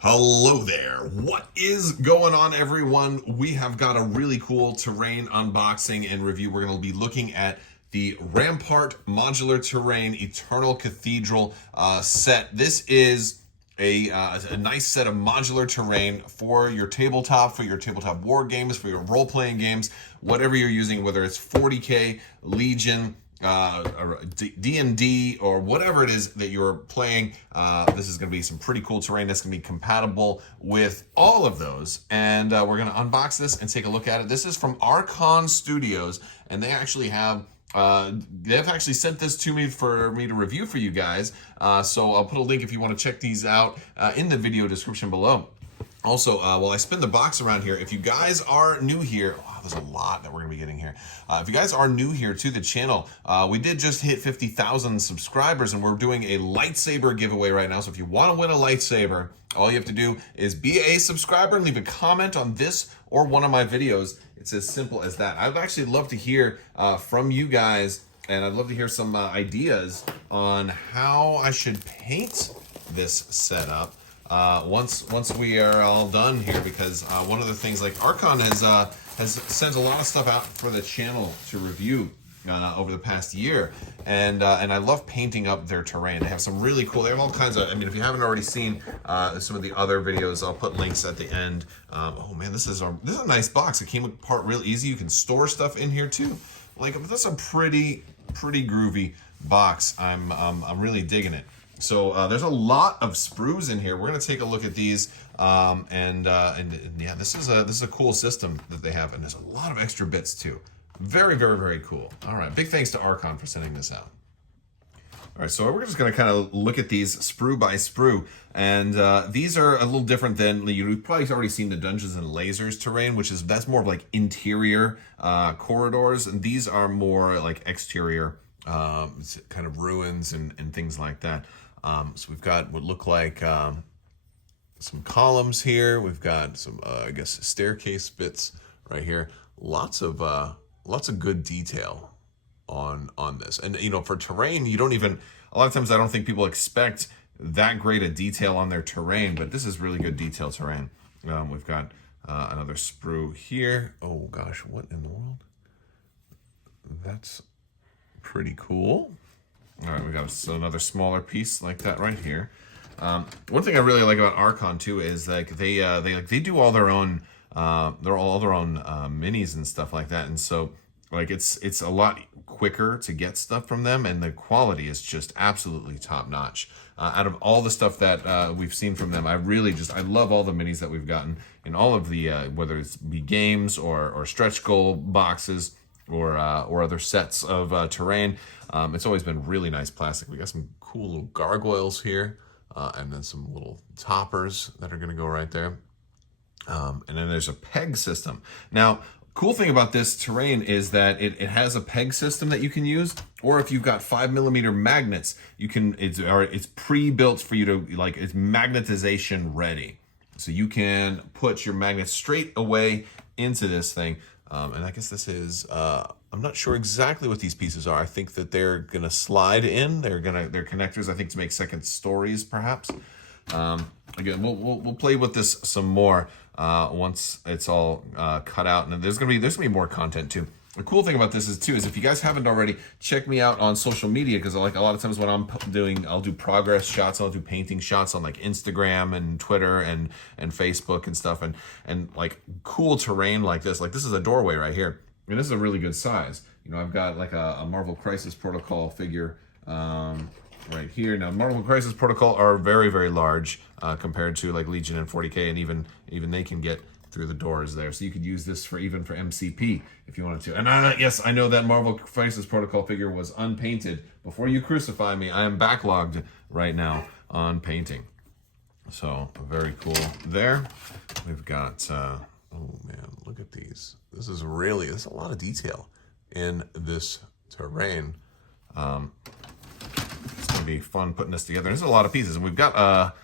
Hello there. What is going on, everyone? We have got a really cool terrain unboxing and review. We're going to be looking at the Rampart Modular Terrain Eternal Cathedral set. This is a nice set of modular terrain for your tabletop war games, for your role-playing games, whatever you're using, whether it's 40K, Legion, or D&D, or whatever it is that you're playing. This is going to be some pretty cool terrain that's going to be compatible with all of those, and we're going to unbox this and take a look at it. This is from Archon Studios, and they actually have they've actually sent this to me for me to review for you guys, so I'll put a link if you want to check these out in the video description below. Also, while I spin the box around here, if you guys are new here, wow, there's a lot that we're going to be getting here. If you guys are new here to the channel, we did just hit 50,000 subscribers, and we're doing a lightsaber giveaway right now. So if you want to win a lightsaber, all you have to do is be a subscriber and leave a comment on this or one of my videos. It's as simple as that. I'd actually love to hear from you guys, and I'd love to hear some ideas on how I should paint this setup. Once we are all done here, because one of the things, like, Archon has sent a lot of stuff out for the channel to review over the past year, and I love painting up their terrain. They have some really cool, they have all kinds of, I mean, if you haven't already seen some of the other videos, I'll put links at the end. Oh man, this is a nice box. It came apart real easy. You can store stuff in here too. Like, that's a pretty groovy box. I'm really digging it. So there's a lot of sprues in here. We're gonna take a look at these, and yeah, this is a cool system that they have, and there's a lot of extra bits too. Very cool. All right, big thanks to Archon for sending this out. All right, so we're just gonna kind of look at these sprue by sprue, and these are a little different than, you've probably already seen the Dungeons and Lasers terrain, that's more of like interior corridors, and these are more like exterior, kind of ruins and things like that. So we've got what look like some columns here. We've got some, I guess, staircase bits right here. Lots of good detail on this. And you know, for terrain, you don't even, a lot of times I don't think people expect that great a detail on their terrain, but this is really good detail terrain. We've got another sprue here. Oh gosh, what in the world? That's pretty cool. All right, we got another smaller piece like that right here. One thing I really like about Archon too is, like, they do all their own minis and stuff like that, and so, like, it's a lot quicker to get stuff from them, and the quality is just absolutely top notch. Out of all the stuff that we've seen from them, I love all the minis that we've gotten in all of the whether it's be games or stretch goal boxes, or other sets of terrain. It's always been really nice plastic. We got some cool little gargoyles here, and then some little toppers that are going to go right there. And then there's a peg system. Now, cool thing about this terrain is that it has a peg system that you can use, or if you've got 5mm magnets, you can. It's pre-built for you to, like, it's magnetization ready, so you can put your magnets straight away into this thing. And I guess this is, I'm not sure exactly what these pieces are. I think that they're gonna slide in. They're connectors, I think, to make second stories, perhaps. Again, we'll play with this some more once it's all cut out, and there's gonna be more content too. The cool thing about this is if you guys haven't already, check me out on social media, because, like, a lot of times when I'm doing, I'll do progress shots, I'll do painting shots on, like, Instagram and Twitter and Facebook and stuff, and like cool terrain like this is a doorway right here, and this is a really good size. You know, I've got like a Marvel Crisis Protocol figure right here. Now, Marvel Crisis Protocol are very large compared to, like, Legion and 40K, and even they can get through the doors there. So you could use this for MCP if you wanted to. And yes, I know that Marvel Crisis Protocol figure was unpainted. Before you crucify me, I am backlogged right now on painting. So very cool there. We've got, oh man, look at these. There's a lot of detail in this terrain. It's gonna be fun putting this together. There's a lot of pieces, and we've got,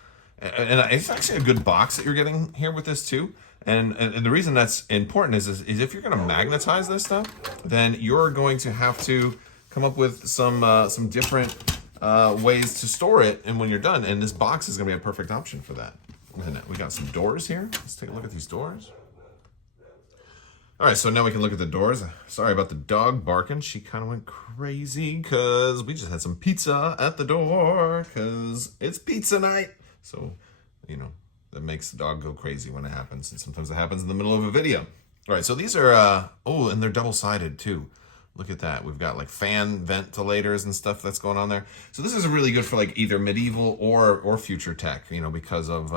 and it's actually a good box that you're getting here with this too. And the reason that's important is if you're going to magnetize this stuff, then you're going to have to come up with some different ways to store it, and when you're done, and this box is going to be a perfect option for that. And we got some doors here. Let's take a look at these doors. All right, so now we can look at the doors. Sorry about the dog barking. She kind of went crazy because we just had some pizza at the door because it's pizza night. So, you know, that makes the dog go crazy when it happens. And sometimes it happens in the middle of a video. All right, so these are, oh, and they're double-sided too. Look at that. We've got like fan ventilators and stuff that's going on there. So this is really good for like either medieval or future tech, you know, because of,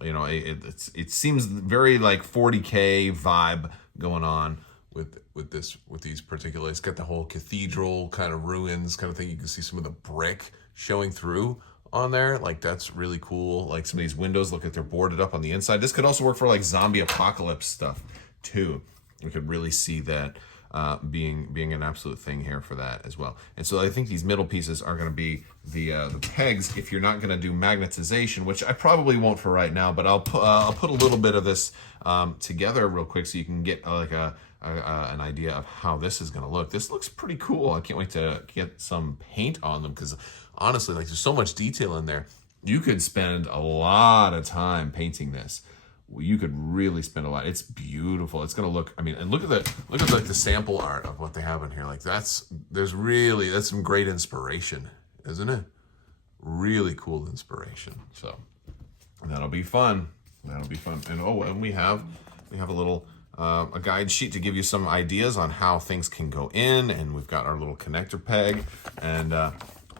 you know, it seems very like 40K vibe going on with these particular. It's got the whole cathedral kind of ruins kind of thing. You can see some of the brick showing through on there. Like that's really cool. Like some of these windows look like they're boarded up on the inside. This could also work for like zombie apocalypse stuff too. We could really see that being an absolute thing here for that as well. And so I think these middle pieces are going to be the pegs if you're not going to do magnetization, which I probably won't for right now, but I'll put a little bit of this together real quick so you can get like an idea of how this is going to look. This looks pretty cool. I can't wait to get some paint on them because honestly, like there's so much detail in there. You could spend a lot of time painting this. You could really spend a lot. It's beautiful. It's gonna look. I mean, and look at like the sample art of what they have in here. Like that's some great inspiration, isn't it? Really cool inspiration. So that'll be fun. That'll be fun. And oh, and we have a little a guide sheet to give you some ideas on how things can go in. And we've got our little connector peg and.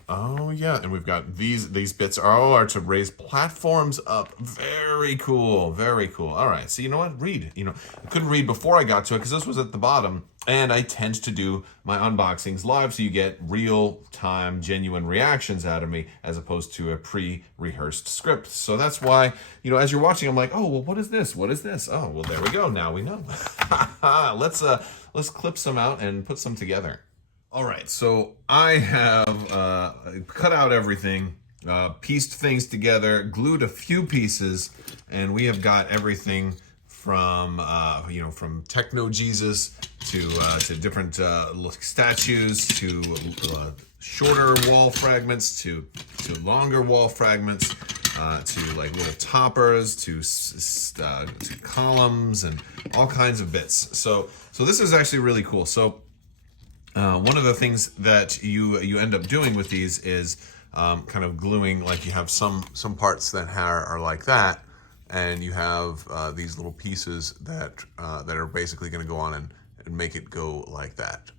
Oh yeah, and we've got these bits are to raise platforms up. Very cool, very cool. All right, so you know what? Read. You know, I couldn't read before I got to it because this was at the bottom, and I tend to do my unboxings live, so you get real-time, genuine reactions out of me as opposed to a pre-rehearsed script. So that's why, you know, as you're watching, I'm like, oh well, what is this? What is this? Oh well, there we go. Now we know. Let's clip some out and put some together. All right, so I have cut out everything, pieced things together, glued a few pieces, and we have got everything from you know, from Techno Jesus to different statues to shorter wall fragments to longer wall fragments to like little toppers to columns and all kinds of bits. So this is actually really cool. So. One of the things that you end up doing with these is kind of gluing, like you have some parts that are like that, and you have these little pieces that are basically going to go on and make it go like that.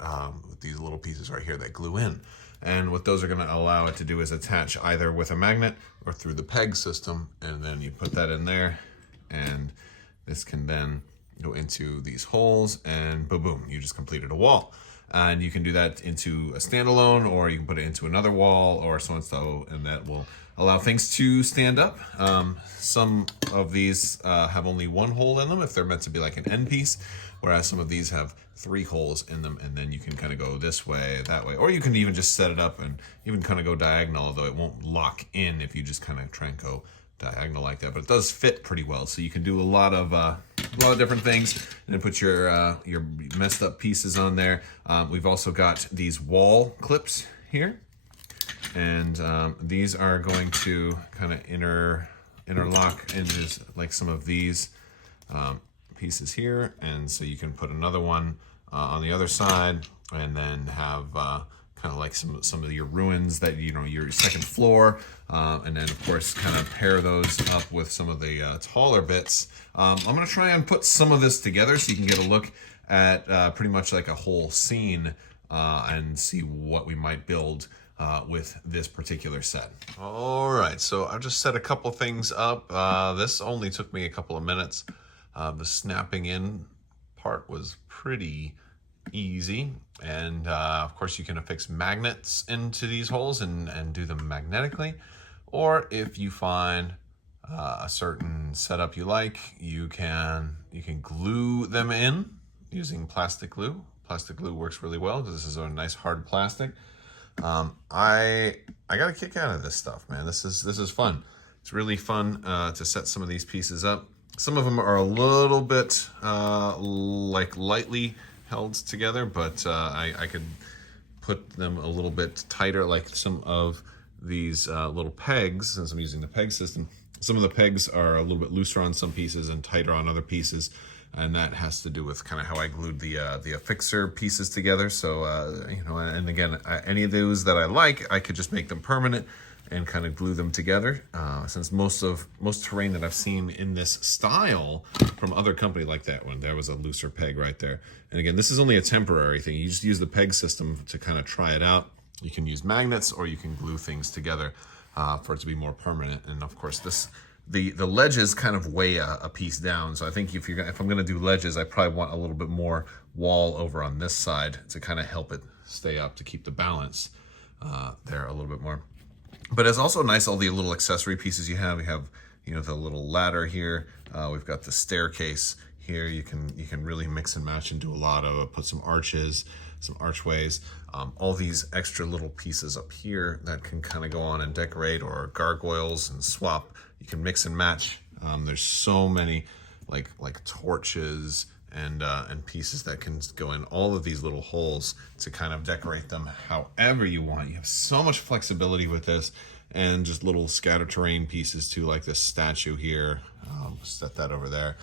With these little pieces right here that glue in. And what those are going to allow it to do is attach either with a magnet or through the peg system, and then you put that in there, and this can then go into these holes, and boom, you just completed a wall. And you can do that into a standalone, or you can put it into another wall or so and so, and that will allow things to stand up. Some of these have only one hole in them if they're meant to be like an end piece, whereas some of these have 3 holes in them, and then you can kind of go this way, that way, or you can even just set it up and even kind of go diagonal, although it won't lock in if you just kind of try and go diagonal like that, but it does fit pretty well. So you can do a lot of different things, and then put your messed up pieces on there. We've also got these wall clips here, and these are going to kind of interlock into like some of these pieces here, and so you can put another one on the other side, and then have kind of like some of your ruins that, you know, your second floor, and then of course kind of pair those up with some of the taller bits. I'm gonna try and put some of this together so you can get a look at pretty much like a whole scene and see what we might build with this particular set. All right, so I've just set a couple things up. This only took me a couple of minutes. The snapping in part was pretty easy, and of course you can affix magnets into these holes and do them magnetically, or if you find a certain setup you like, you can glue them in using plastic glue. Plastic glue works really well because this is a nice hard plastic. I got a kick out of this stuff, man. This is fun. It's really fun to set some of these pieces up. Some of them are a little bit like lightly held together, but I could put them a little bit tighter, like some of these little pegs, since I'm using the peg system. Some of the pegs are a little bit looser on some pieces and tighter on other pieces, and that has to do with kind of how I glued the affixer pieces together. So you know, and again, any of those that I like, I could just make them permanent and kind of glue them together. Since most terrain that I've seen in this style from other company like that one, there was a looser peg right there. And again, this is only a temporary thing. You just use the peg system to kind of try it out. You can use magnets or you can glue things together for it to be more permanent. And of course, the ledges kind of weigh a piece down. So I think if I'm going to do ledges, I probably want a little bit more wall over on this side to kind of help it stay up, to keep the balance there a little bit more. But it's also nice, all the little accessory pieces you have. We have, you know, the little ladder here. We've got the staircase here. You can really mix and match and do a lot of it. Put some arches, some archways. All these extra little pieces up here that can kind of go on and decorate, or gargoyles and swap. You can mix and match. There's so many like torches and pieces that can go in all of these little holes to kind of decorate them however you want. You have so much flexibility with this, and just little scatter terrain pieces too, like this statue here. Set that over there.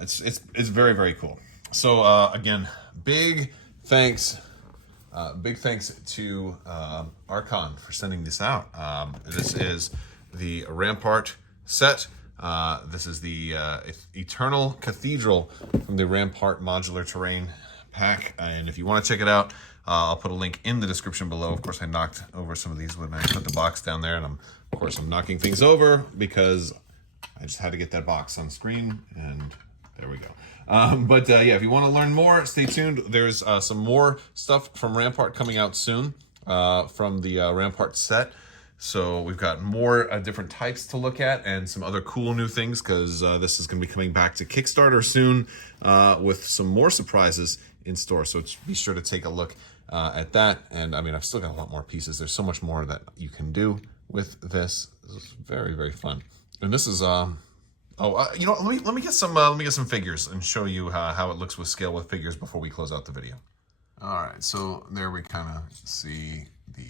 It's very, very cool. So again, big thanks to Archon for sending this out. This is the Rampart set. This is the Eternal Cathedral from the Rampart Modular Terrain pack. And if you want to check it out, I'll put a link in the description below. Of course, I knocked over some of these when I put the box down there. And I'm knocking things over because I just had to get that box on screen. And there we go. Yeah, if you want to learn more, stay tuned. There's some more stuff from Rampart coming out soon from the Rampart set. So we've got more different types to look at and some other cool new things, because this is going to be coming back to Kickstarter soon with some more surprises in store. So be sure to take a look at that. And I mean, I've still got a lot more pieces. There's so much more that you can do with this. This is very, very fun. And this is you know, let me get some figures and show you how it looks with scale with figures before we close out the video. All right, so there we kind of see the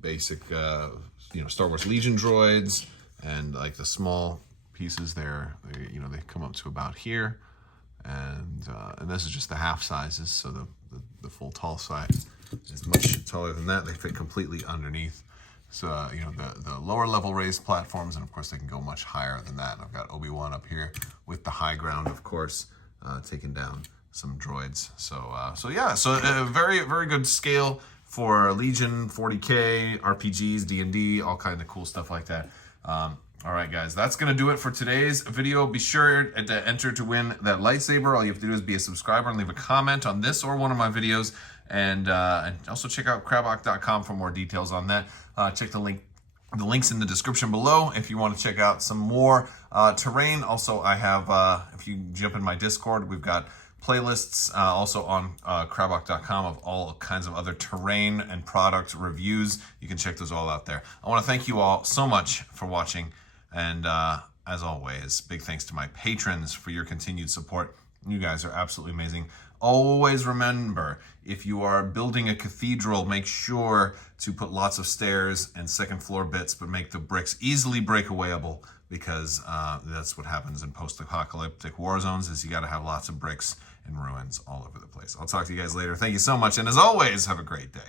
basic, you know, Star Wars Legion droids, and like the small pieces there. You know, they come up to about here, and this is just the half sizes. So the full tall size is much taller than that. They fit completely underneath. So you know, the lower level raised platforms, and of course they can go much higher than that. And I've got Obi-Wan up here with the high ground, of course, taking down some droids. So yeah, so a very, very good scale for Legion, 40K, RPGs, D&D, all kind of cool stuff like that. All right, guys, that's going to do it for today's video. Be sure to enter to win that lightsaber. All you have to do is be a subscriber and leave a comment on this or one of my videos. And also check out Crabbok.com for more details on that. Check the links in the description below if you want to check out some more terrain. Also, I have, if you jump in my Discord, we've got playlists also on Crabbok.com of all kinds of other terrain and product reviews. You can check those all out there. I want to thank you all so much for watching, and as always, big thanks to my patrons for your continued support. You guys are absolutely amazing. Always remember, if you are building a cathedral, make sure to put lots of stairs and second floor bits, but make the bricks easily breakawayable, because that's what happens in post-apocalyptic war zones, is you got to have lots of bricks and ruins all over the place. I'll talk to you guys later. Thank you so much, and as always, have a great day.